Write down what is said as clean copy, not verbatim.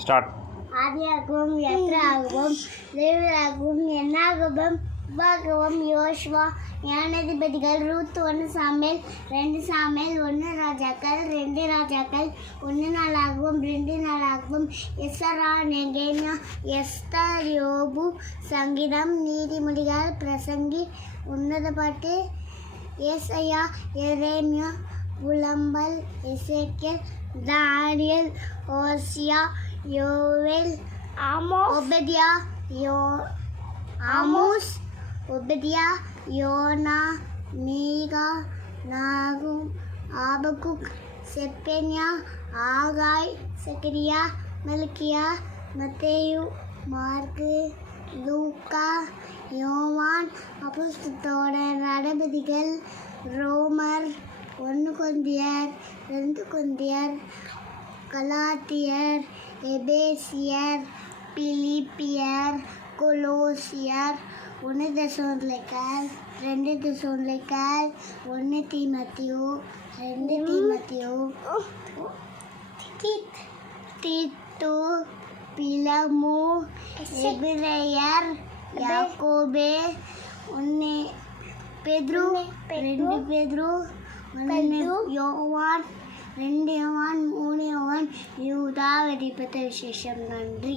Start. ஆதியாகவும் யத்ராகவும் லேவியராகவும் என்னாகவும் உபாகவும் யோசுவா ஞானாதிபதிகள் Ruth 1 Samuel 2 Samuel 1 ராஜாக்கள் 2 ராஜாக்கள் 1 நாளாகவும் 2 நாளாகவும் எஸ்ரா நெகேமியா எஸ்தர் யோபு சங்கீதம் நீதிமொழிகள் பிரசங்கி உன்னத பாட்டு ஏசாயா எரேமியா புலம்பல் எசேக்கியேல் தானியேல் ஓசியா யோவேல் ஒபதியா ஆமோஸ் ஒபதியா யோனா மீகா நாகும் ஆபகுக் செப்பனியா ஆகாய் சக்கரியா மல்கியா மத்தேயு மார்க்கு லூக்கா யோவான் அப்போஸ்தலரோட நடபதிகள் ரோமர் 1 கொரிந்தியர் 2 கொரிந்தியர் கலாத்தியர் எபேசியர் பிலிப்பியர் கொலோசியர் 1 தெசலோனிக்கேயர் 2 தெசலோனிக்கேயர் 1 தீமோத்தேயு 2 தீமோத்தேயு தீத்து பிலமு எபிரேயர் யாக்கோபு 1 பேதுரு 2 பேதுரு 1 யோவான் 2 யோவான் 3 யோவான் யூதா வெளிப்பட்ட விசேஷம். நன்றி.